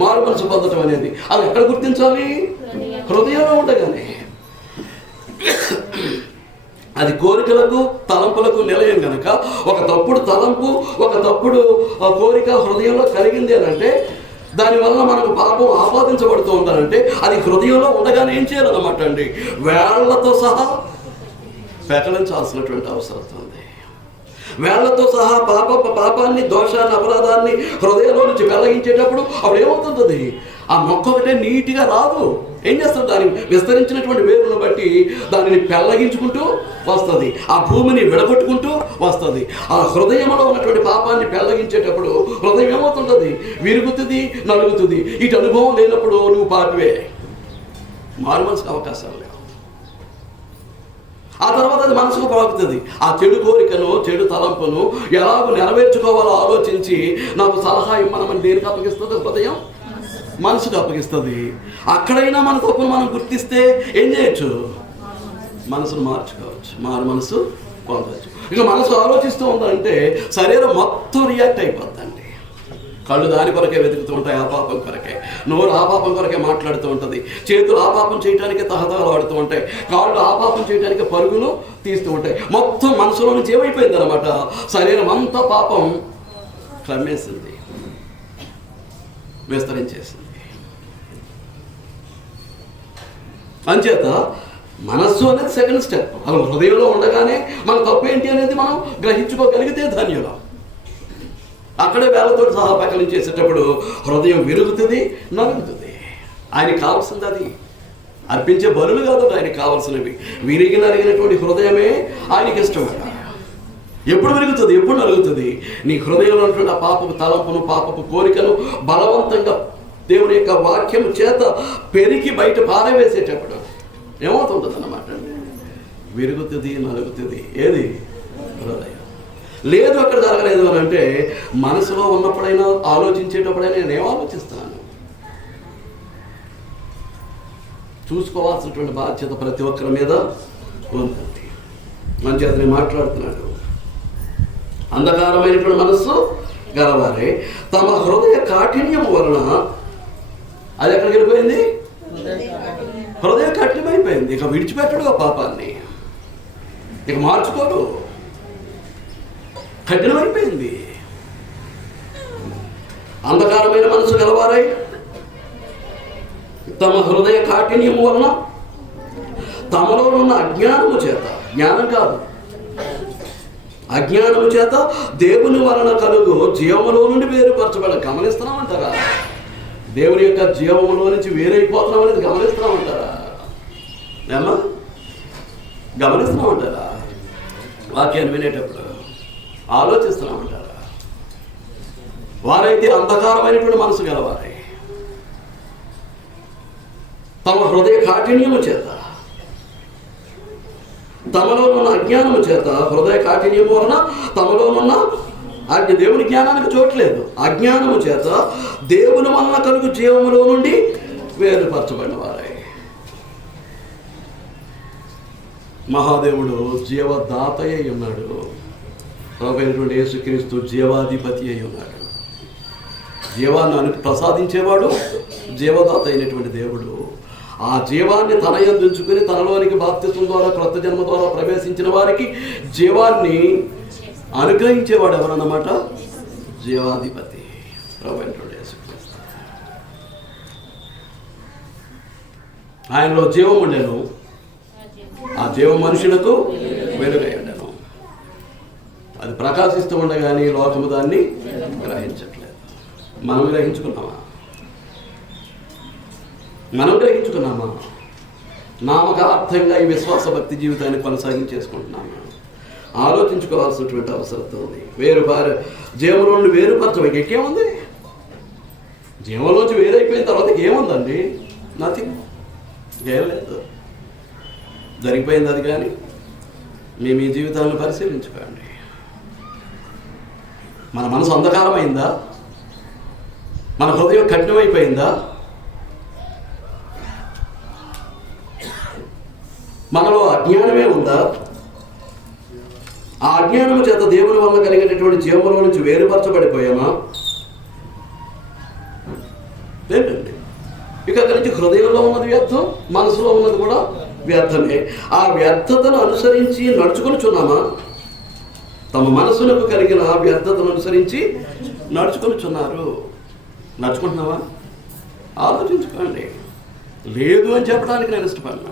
మారు మనసు పొందటం అనేది. అది ఎక్కడ గుర్తించాలి? హృదయంలో ఉండగానే. అది కోరికలకు తలంపులకు నిలయం కనుక ఒక తప్పుడు తలంపు, ఒక తప్పుడు కోరిక హృదయంలో కలిగింది అని అంటే, దానివల్ల మనకు పాపం ఆపాదించబడుతూ ఉంటారంటే అది హృదయంలో ఉండగానే ఏం చేయాలన్నమాట అండి? వేళ్లతో సహా పెకలించాల్సినటువంటి అవసరం ఉంది. వేళ్లతో సహా పాపాన్ని, దోషాన్ని, అపరాధాన్ని హృదయంలో నుంచి వెల్లగించేటప్పుడు అప్పుడు ఏమవుతుంది? ఆ మొక్క ఒకటే నీట్గా రాదు. ఏం చేస్తుంది? దాన్ని విస్తరించినటువంటి వేరును బట్టి దానిని పెళ్ళగించుకుంటూ వస్తుంది, ఆ భూమిని విడగొట్టుకుంటూ వస్తుంది. ఆ హృదయంలో ఉన్నటువంటి పాపాన్ని పెళ్ళగించేటప్పుడు హృదయం ఏమవుతుంటుంది? విరుగుతుంది, నలుగుతుంది. ఇటు అనుభవం లేనప్పుడు నువ్వు పాపివే, మారు మనసుకు అవకాశాలు లేవు. ఆ తర్వాత అది మనసుకు పాకుతుంది. ఆ చెడు కోరికను, చెడు తలంపును ఎలాగో నెరవేర్చుకోవాలో ఆలోచించి నాకు సలహా ఇమ్మనమని దేనికి అప్పగిస్తుంది? హృదయం మనసుకు అప్పగిస్తుంది. అక్కడైనా మన తప్పును మనం గుర్తిస్తే ఏం చేయొచ్చు? మనసును మార్చుకోవచ్చు, మారు మనసు పొందవచ్చు. ఇక మనసు ఆలోచిస్తూ ఉందంటే శరీరం మొత్తం రియాక్ట్ అయిపోద్దండి. కళ్ళు దాని కొరకే వెతుకుతూ ఉంటాయి, ఆ పాపం కొరకే. నోరు ఆ పాపం కొరకే మాట్లాడుతూ ఉంటుంది. చేతులు ఆ పాపం చేయడానికి తహతహలు ఆడుతూ ఉంటాయి. కాళ్ళు ఆ పాపం చేయడానికి పరుగులు తీస్తూ ఉంటాయి. మొత్తం మనసులో నుంచి ఏమైపోయింది అనమాట? శరీరం అంతా పాపం క్రమేసింది, విస్తరించేసింది. అంచేత మనస్సు అనేది సెకండ్ స్టెప్. అలా హృదయంలో ఉండగానే మన తప్పు ఏంటి అనేది మనం గ్రహించుకోగలిగితే ధన్యులం. అక్కడే వేళతో సహా పకలించేసేటప్పుడు హృదయం విరుగుతుంది, నలుగుతుంది. ఆయనకి కావాల్సింది అది. అర్పించే బలులు కాదు ఆయనకి కావాల్సినవి. విరిగి నలిగినటువంటి హృదయమే ఆయనకి ఇష్టమట. ఎప్పుడు విరుగుతుంది? ఎప్పుడు నలుగుతుంది? నీ హృదయంలో ఉన్నటువంటి ఆ పాపపు తలంపును, పాపపు కోరికను బలవంతంగా దేవుని యొక్క వాక్యము చేత పెరిగి బయట పారవేసేటప్పుడు ఏమవుతుంటుంది అన్నమాట? విరుగుతుంది, నలుగుతుంది. ఏది? హృదయం. లేదు అక్కడ జరగలేదు అని అంటే మనసులో ఉన్నప్పుడైనా, ఆలోచించేటప్పుడైనా నేనేం ఆలోచిస్తున్నాను చూసుకోవాల్సినటువంటి బాధ్యత ప్రతి ఒక్కరి మీద ఉంటుంది. మంచి అతని మాట్లాడుతున్నాడు. అంధకారమైనటువంటి మనస్సు గలవారే తమ హృదయ కాఠిన్యం వలన, అది ఎక్కడికి వెళ్ళిపోయింది? హృదయ కఠినమైపోయింది. ఇక విడిచిపెట్టడు ఆ పాపాన్ని, ఇక మార్చుకోడు, కఠినమైపోయింది. అంధకారమైన మనసు గలవారై తమ హృదయ కాఠిన్యము వలన, తమలో ఉన్న అజ్ఞానము చేత జ్ఞానం కాదు. అజ్ఞానము చేత దేవుని వలన కలుగు జీవములో నుండి వేరుపరచబడ. గమనిస్తున్నామంటారా? దేవుని యొక్క జీవములో నుంచి వేరైపోతున్నాం అనేది గమనిస్తున్నామంటారా? ఏమా గమనిస్తున్నామంటారా? వాక్యాన్ని వినేటప్పుడు ఆలోచిస్తున్నామంటారా? వారైతే అంధకారమైనటువంటి మనసు గలవారై తమ హృదయ కాఠిన్యము చేత, తమలోనున్న అజ్ఞానము చేత, హృదయ కాఠిన్యము వలన తమలోనున్న దేవుని జ్ఞానానికి చోట్లేదు. అజ్ఞానము చేత దేవుని వలన కలుగు జీవములో నుండి వేరుపరచబడిన వారై. మహాదేవుడు జీవదాత అయి ఉన్నాడు. ప్రభువైనటువంటి యేసుక్రీస్తు జీవాధిపతి అయి ఉన్నాడు. జీవాన్ని ప్రసాదించేవాడు జీవదాత అయినటువంటి దేవుడు. ఆ జీవాన్ని తన యందు ఉంచుకుని తనలోనికి బాప్తిస్మం ద్వారా క్రొత్త జన్మ ద్వారా ప్రవేశించిన వారికి జీవాన్ని అనుగ్రహించేవాడు ఎవరన్నమాట? జీవాధిపతి ప్రభువైనటువంటి యేసుక్రీస్తు. ఆయనలో జీవం ఉండెను, ఆ జీవం మనుషులకు వెలుగై ఉండెను. అది ప్రకాశిస్తూ ఉండగానే లోకము దాన్ని గ్రహించట్లేదు. మనం గ్రహించుకున్నామా? నామకార్థంగా ఈ విశ్వాస భక్తి జీవితాన్ని కొనసాగించేసుకుంటున్నామా? ఆలోచించుకోవాల్సినటువంటి అవసరం ఉంది. జీవంలో నుండి వేరుపరచబడి ఇంకేముంది? జీవంలోంచి వేరైపోయిన తర్వాత ఏముందండి? నథింగ్, ఏం లేదు. జరిగిపోయింది అది. కానీ మేము ఈ జీవితాన్ని పరిశీలించుకోండి. మన మనసు అంధకారమైందా? మన హృదయం కఠినమైపోయిందా? మనలో అజ్ఞానమే ఉందా? ఆ అజ్ఞానము చేత దేవుని వల్ల కలిగినటువంటి జీవములో నుంచి వేరుపరచబడిపోయామా? ఏంటండి? ఇక అక్కడి నుంచి హృదయంలో ఉన్నది వ్యర్థం, మనసులో ఉన్నది కూడా వ్యర్థమే. ఆ వ్యర్థతను అనుసరించి నడుచుకొనిచున్నామా? తమ మనసులకు కలిగిన వ్యర్థతను అనుసరించి నడుచుకొనిచున్నారు. నడుచుకుంటున్నావా? ఆలోచించుకోండి. లేదు అని చెప్పడానికి నేను ఇష్టపడినా.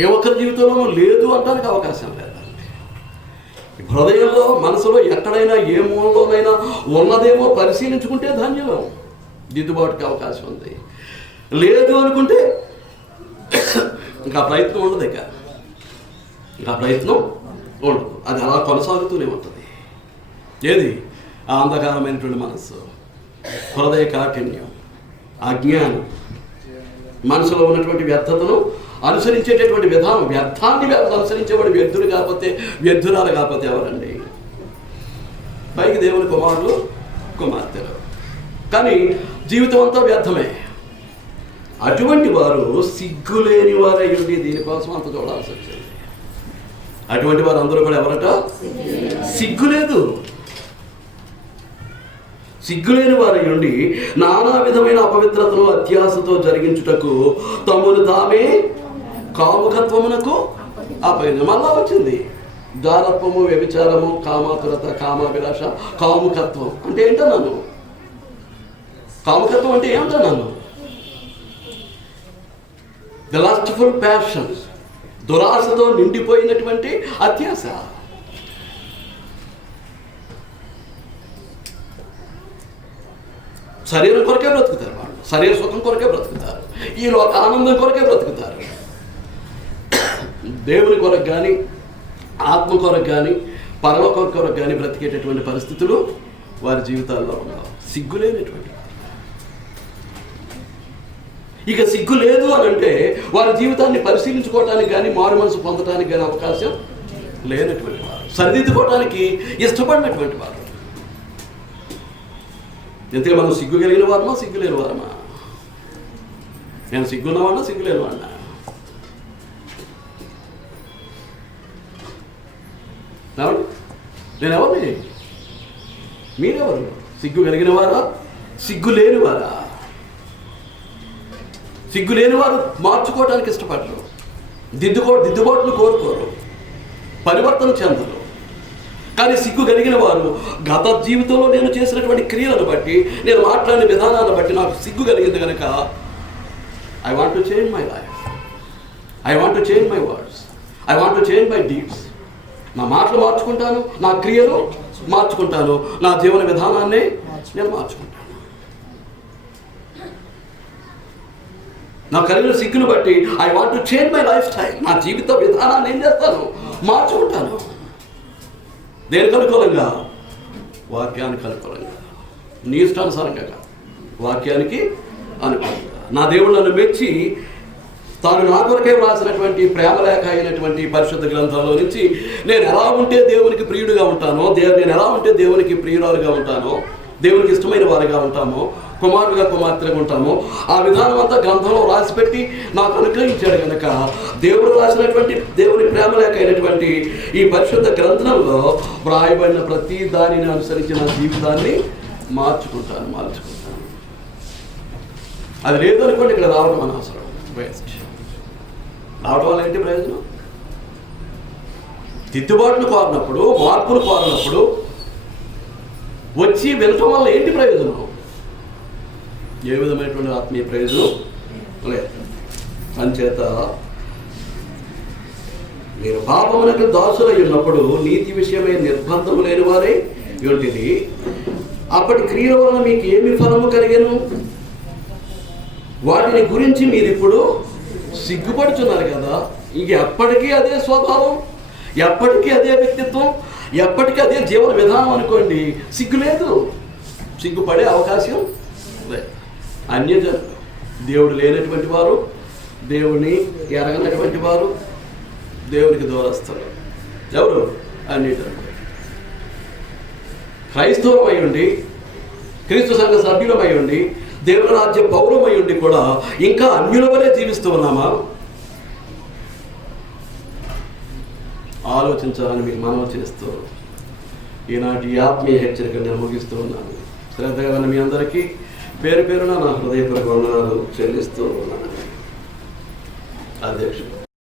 ఏ ఒక్కరి జీవితంలో లేదు అనడానికి అవకాశం లేదండి. హృదయంలో మనసులో ఎక్కడైనా ఏ మూలలోనైనా ఉన్నదేమో పరిశీలించుకుంటే ధన్యం, దిద్దుబాటుకి అవకాశం ఉంది. లేదు అనుకుంటే ఇంకా ప్రయత్నం ఉండదు. ఇంకా ప్రయత్నం ఉండదు. అది అలా కొనసాగుతూనే ఉంటుంది. ఏది? ఆ అంధకారమైనటువంటి మనస్సు, హృదయ కాఠిన్యం, అజ్ఞానం, మనసులో ఉన్నటువంటి వ్యర్థతను అనుసరించేటటువంటి విధానం. వ్యర్థాన్ని అనుసరించేవాడు వ్యర్థుడు కాకపోతే, వ్యర్థురాలు కాకపోతే ఎవరండి? పైకి దేవుని కుమారులు కుమార్తెలు, కానీ జీవితం అంతా వ్యర్థమే. అటువంటి వారు సిగ్గులేని వారై ఉండి దీనికోసం అంత చూడాల్సి వచ్చింది. అటువంటి వారు అందరూ కూడా ఎవరట? సిగ్గులేదు. సిగ్గులేని వారై ఉండి నానా విధమైన అపవిత్రతను అత్యాశతో జరిగించుటకు తమను తామే కాముకత్వమునకు అపవిత్రం. మళ్ళా వచ్చింది జారత్వము, వ్యభిచారము, కామాతురత, కామాభిలాష, కాముకత్వం అంటే ఏంటన్నాను? కాముకత్వం అంటే ఏమిటన్నాను? ద లస్ట్ఫుల్ ప్యాషన్స్, దురాశతో నిండిపోయినటువంటి అత్యాశ. శరీరం కొరకే బ్రతుకుతారు వాళ్ళు. శరీర సుఖం కొరకే బ్రతుకుతారు. ఈ లోక ఆనందం కొరకే బ్రతుకుతారు. దేవుని కొరకు కానీ, ఆత్మ కొరకు కానీ, పరలోకం కొరకు కానీ బ్రతికేటటువంటి పరిస్థితులు వారి జీవితాల్లో ఉండవు. సిగ్గులేనటువంటి. ఇక సిగ్గు లేదు అని అంటే వారి జీవితాన్ని పరిశీలించుకోవటానికి కానీ, మారు మనసు పొందటానికి కానీ అవకాశం లేనటువంటి వారు, సరిదిద్దుకోవటానికి ఇష్టపడినటువంటి వారు. ఎంతగా మనం సిగ్గు కలిగిన వారమా, సిగ్గు లేని వారమా? నేను సిగ్గున్నవాడినా, సిగ్గు లేని వాడినా? నేను ఎవరిని? మీరెవరు? సిగ్గు కలిగిన వారా, సిగ్గు లేని వారా? సిగ్గు లేని వారు మార్చుకోవడానికి ఇష్టపడరు, దిద్దుబాటును కోరుకోరు, పరివర్తన చెందరు. కానీ సిగ్గు కలిగిన వారు గత జీవితంలో నేను చేసినటువంటి క్రియలను బట్టి, నేను మాట్లాడిన విధానాన్ని బట్టి నాకు సిగ్గు కలిగింది కనుక I want to change my life. I want to change my words, I want to change my deeds. నా మాటలు మార్చుకుంటాను, నా క్రియలు మార్చుకుంటాను, నా జీవన విధానాన్ని నేను మార్చుకుంటాను. నా కలిగిన సిగ్గును బట్టి I want to change my life style. నా జీవిత విధానాన్ని ఏం చేస్తాను? మార్చుకుంటాను. దేనికి అనుకూలంగా? వాక్యానికి అనుకూలంగా, నీ ఇష్టానుసారంగా కాదు, వాక్యానికి అనుకూలంగా. నా దేవుడు నన్ను మెచ్చి తాను నా కొరకే వ్రాసినటువంటి ప్రేమలేఖ అయినటువంటి పరిశుద్ధ గ్రంథంలో నుంచి నేను ఎలా ఉంటే దేవునికి ప్రియుడిగా ఉంటానో, నేను ఎలా ఉంటే దేవునికి ప్రియురాలుగా ఉంటానో, దేవునికి ఇష్టమైన వారిగా ఉంటామో, కుమారుడిగా కుమార్తెగా ఉంటామో, ఆ విధానం అంతా గ్రంథంలో రాసిపెట్టి నాకు అనుగ్రహించాడు కనుక దేవుడు రాసినటువంటి దేవుని ప్రేమలేఖ అయినటువంటి ఈ పరిశుద్ధ గ్రంథంలో వ్రాయబడిన ప్రతి దానిని అనుసరించి నా జీవితాన్ని మార్చుకుంటాను. అది లేదు అనుకోండి, ఇక్కడ రావడం అనవసరం, వేస్ట్. రావడం వల్ల ఏంటి ప్రయోజనం? దిద్దుబాటును కోరినప్పుడు, మార్పును కోరినప్పుడు వచ్చి వెళ్ళటం వల్ల ఏంటి ప్రయోజనం? ఏ విధమైనటువంటి ఆత్మీయ ప్రయోజనం లేదు. అంచేత మీరు పాపమునకు దాసులై ఉన్నప్పుడు నీతి విషయమై నిర్బంధము లేని వారే ఉంటిది. అప్పటి క్రియల వలన మీకు ఏమి ఫలము కలిగెను? వాటిని గురించి మీరు ఇప్పుడు సిగ్గుపడుతున్నారు కదా. ఇంక ఎప్పటికీ అదే స్వభావం, ఎప్పటికీ అదే వ్యక్తిత్వం, ఎప్పటికీ అదే జీవన విధానం అనుకోండి, సిగ్గు లేదు, సిగ్గుపడే అవకాశం లేదు. అన్యజనులు, దేవుడు లేనటువంటి వారు, దేవుని ఎరగనటువంటి వారు, దేవునికి దూరస్తులు ఎవరు? అన్యజనులు. క్రైస్తవమై ఉండి, క్రీస్తు సంఘ సభ్యులమై ఉండి, దేవుని రాజ్య పౌరమై ఉండి కూడా ఇంకా అన్యుల వలె జీవిస్తూ ఉన్నామా? ఆలోచించాలని మీకు మనవి చేస్తూ ఈనాటి ఆత్మీయ హెచ్చరిక నేను ముగిస్తూ ఉన్నాను. శ్రద్ధగా మీ అందరికీ పేరు పేరున నా హృదయపూర్వక వందనాలు చెల్లిస్తూ ఉన్నాను. అధ్యక్షుడు.